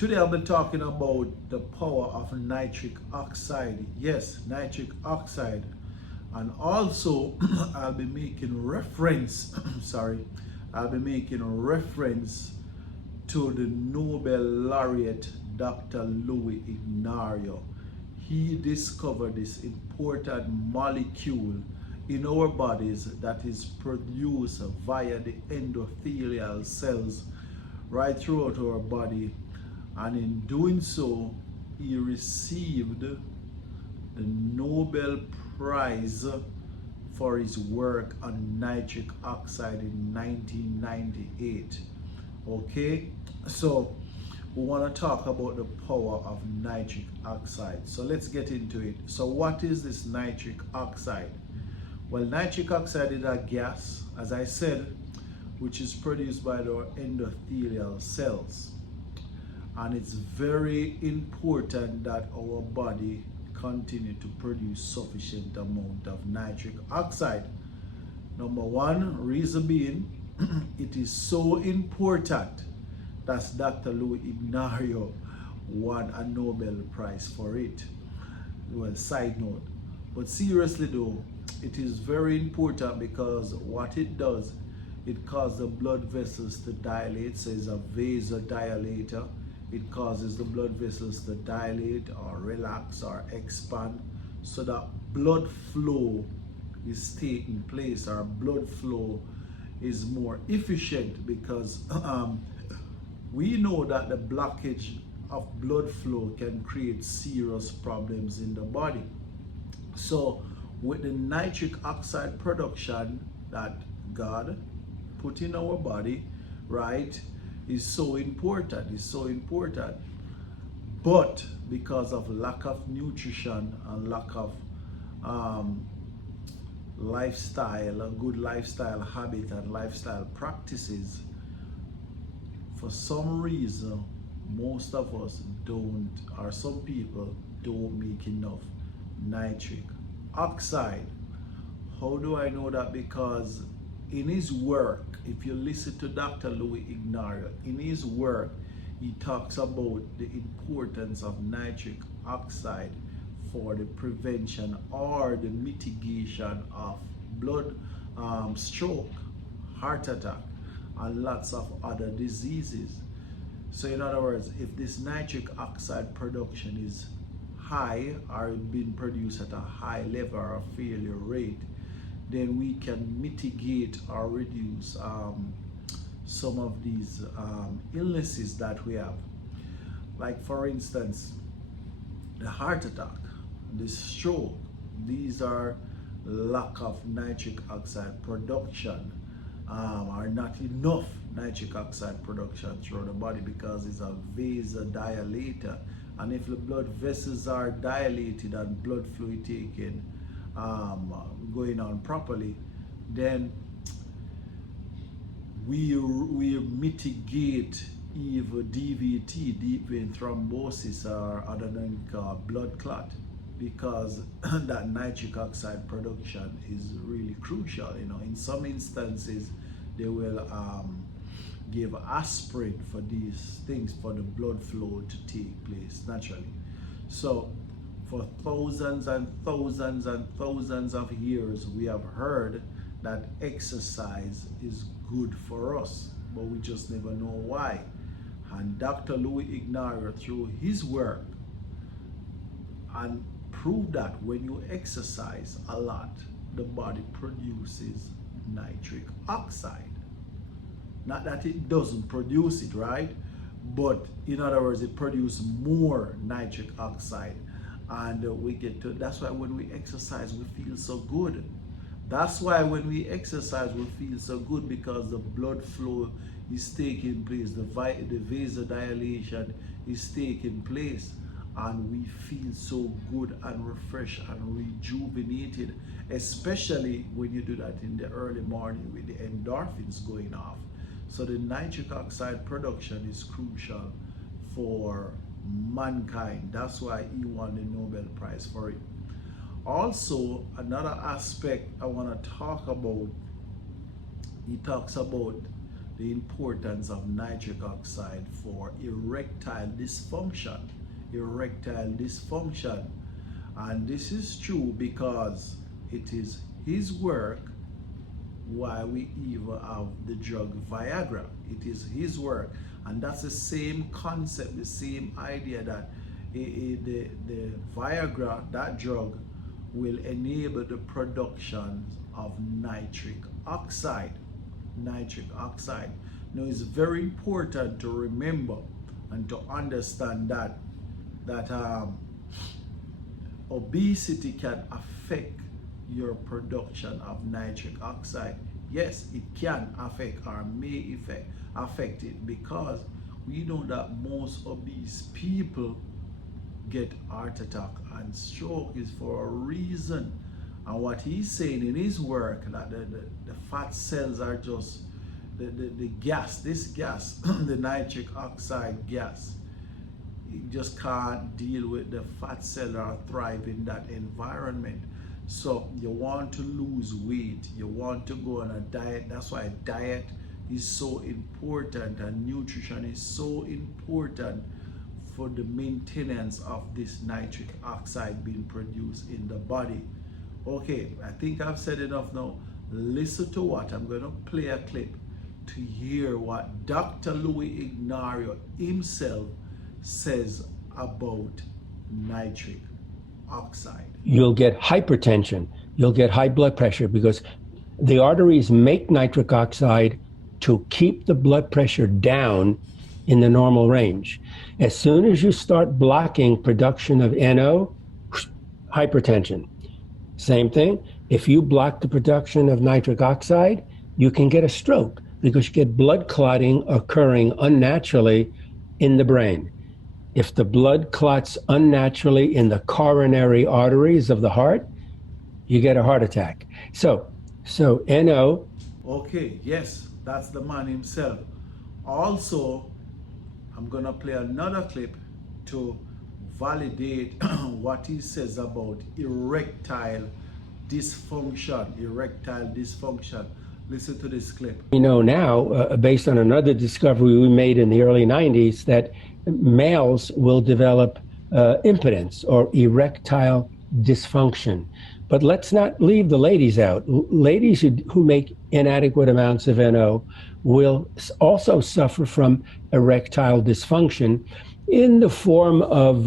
Today I'll be talking about the power of nitric oxide. Yes, nitric oxide. And also I'll be making reference, I'll be making reference to the Nobel laureate Dr. Louis Ignario. He discovered this important molecule in our bodies that is produced via the endothelial cells right throughout our body, and in doing so he received the Nobel Prize for his work on nitric oxide in 1998. Okay, so we want to talk about the power of nitric oxide. So let's get into it. So what is this nitric oxide? Well, nitric oxide is a gas, as I said, which is produced by our endothelial cells. And it's very important that our body continue to produce sufficient amount of nitric oxide. Number one reason being, it is so important that Dr. Louis Ignario won a Nobel Prize for it. Well, side note. But seriously though, it is very important because what it does, it causes the blood vessels to dilate. So it's a vasodilator. It causes the blood vessels to dilate or relax or expand, so that blood flow is taking place. Our blood flow is more efficient because we know that the blockage of blood flow can create serious problems in the body. So with the nitric oxide production that God put in our body, right, is so important. But because of lack of nutrition and lack of lifestyle, a good lifestyle habit and lifestyle practices, for some reason most of us don't, or some people don't make enough nitric oxide. How do I know that? Because in his work, if you listen to Dr. Louis Ignario, in his work, he talks about the importance of nitric oxide for the prevention or the mitigation of blood stroke, heart attack, and lots of other diseases. So in other words, if this nitric oxide production is high or being produced at a high level or a failure rate, then we can mitigate or reduce some of these illnesses that we have. Like for instance, the heart attack, the stroke, these are lack of nitric oxide production, or not enough nitric oxide production through the body, because it's a vasodilator. And if the blood vessels are dilated and blood flow taken going on properly, then we mitigate even DVT, deep vein thrombosis, or other than called blood clot, because that nitric oxide production is really crucial. You know, in some instances they will give aspirin for these things for the blood flow to take place naturally. So for thousands and thousands and thousands of years, we have heard that exercise is good for us, but we just never know why. And Dr. Louis Ignario, through his work, and proved that when you exercise a lot, the body produces nitric oxide. Not that it doesn't produce it, right? But in other words, it produces more nitric oxide. And we get to, that's why when we exercise, we feel so good. That's why when we exercise, we feel so good, because the blood flow is taking place, the vasodilation is taking place, and we feel so good and refreshed and rejuvenated, especially when you do that in the early morning with the endorphins going off. So the nitric oxide production is crucial for mankind. That's why he won the Nobel Prize for it. Also, another aspect I want to talk about, he talks about the importance of nitric oxide for erectile dysfunction. Erectile dysfunction. And this is true because it is his work why we even have the drug Viagra. It is his work. And that's the same concept, the same idea that the Viagra, that drug, will enable the production of nitric oxide. Nitric oxide. Now it's very important to remember and to understand that obesity can affect your production of nitric oxide. Yes, it can affect or may affect it, because we know that most obese people get heart attack and stroke is for a reason. And what he's saying in his work, that the fat cells are just the gas, this gas, the nitric oxide gas, it just can't deal with the fat cell or thrive in that environment. So you want to lose weight, you want to go on a diet. That's why diet is so important and nutrition is so important for the maintenance of this nitric oxide being produced in the body. Okay, I think I've said enough now. Listen to what I'm going to play a clip to hear what Dr. Louis Ignario himself says about nitric oxide. You'll get hypertension, you'll get high blood pressure, because the arteries make nitric oxide to keep the blood pressure down in the normal range. As soon as you start blocking production of NO, hypertension. Same thing, if you block the production of nitric oxide, you can get a stroke because you get blood clotting occurring unnaturally in the brain. If the blood clots unnaturally in the coronary arteries of the heart, you get a heart attack. So NO. Okay, yes, that's the man himself. Also, I'm gonna play another clip to validate what he says about erectile dysfunction. Erectile dysfunction. Listen to this clip. We know now, based on another discovery we made in the early 90s, that males will develop impotence or erectile dysfunction. But let's not leave the ladies out. Ladies who make inadequate amounts of NO will also suffer from erectile dysfunction in the form of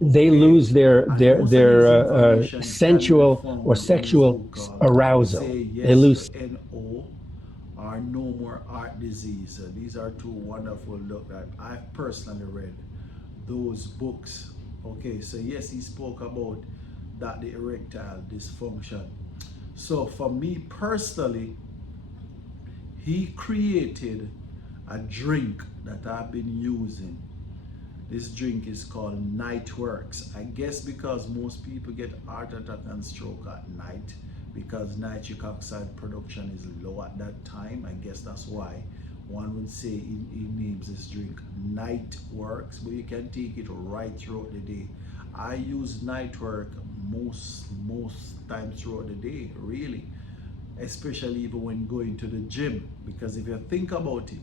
they lose their sensual or sexual arousal. They lose NO or no more heart disease. These are two wonderful books that I've personally read those books. Okay, so yes, he spoke about that, the erectile dysfunction. So for me personally, he created a drink that I've been using. This drink is called Nightworks. I guess because most people get heart attack and stroke at night, because nitric oxide production is low at that time. I guess that's why one would say he names this drink Nightworks, but you can take it right throughout the day. I use Nightwork most times throughout the day, really, especially even when going to the gym, because if you think about it,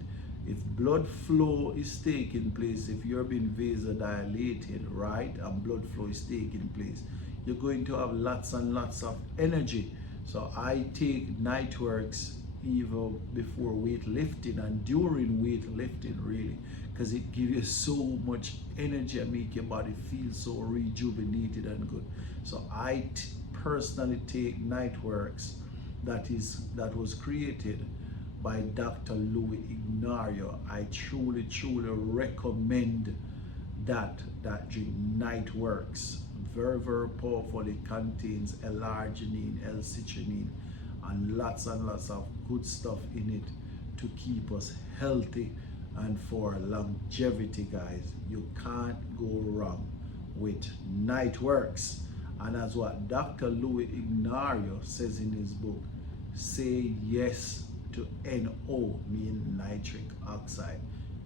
if blood flow is taking place, if you're being vasodilated, right, and blood flow is taking place, you're going to have lots and lots of energy. So I take Nightworks even before weightlifting and during weightlifting, really, because it gives you so much energy and make your body feel so rejuvenated and good. So I personally take Nightworks that was created by Dr. Louis Ignario. I truly recommend that drink, Nightworks. Very powerful. It contains L-arginine, L-citrulline, and lots of good stuff in it to keep us healthy and for longevity, guys. You can't go wrong with Nightworks. And as what Dr. Louis Ignario says in his book, say yes to NO, meaning nitric oxide.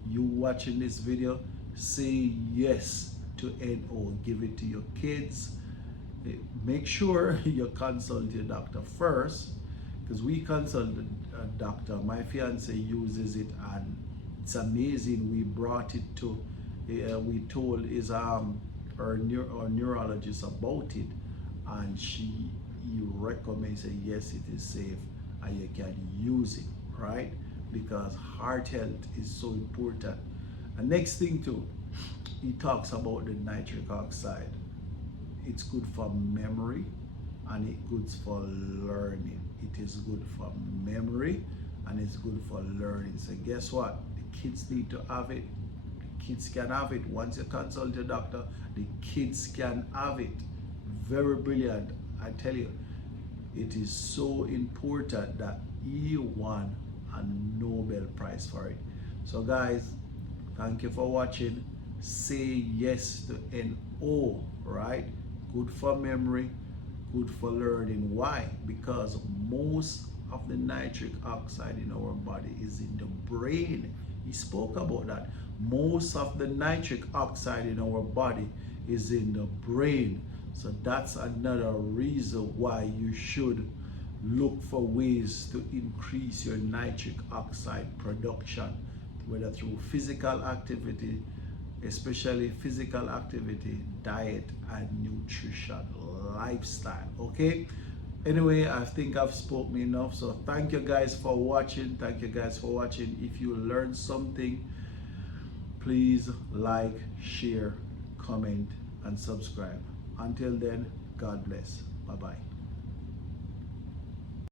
You watching this video, say yes to NO. Give it to your kids. Make sure you consult your doctor first, because we consult a doctor. My fiance uses it and it's amazing. We brought it to, we told his our neurologist about it, and he recommends it. Yes, it is safe and you can use it, right? Because heart health is so important. And next thing too, he talks about the nitric oxide. It's good for memory and it's good for learning. It is good for memory and it's good for learning. So guess what? The kids need to have it. The kids can have it. Once you consult your doctor, the kids can have it. Very brilliant. I tell you, it is so important that he won a Nobel Prize for it. So guys, thank you for watching. Say yes to NO, right? Good for memory, good for learning. Why? Because most of the nitric oxide in our body is in the brain. He spoke about that. Most of the nitric oxide in our body is in the brain. So that's another reason why you should look for ways to increase your nitric oxide production, whether through physical activity, especially physical activity, diet, and nutrition, lifestyle. Okay, anyway, I think I've spoken enough. So thank you guys for watching. Thank you guys for watching. If you learned something, please like, share, comment, and subscribe. Until then, God bless. Bye bye.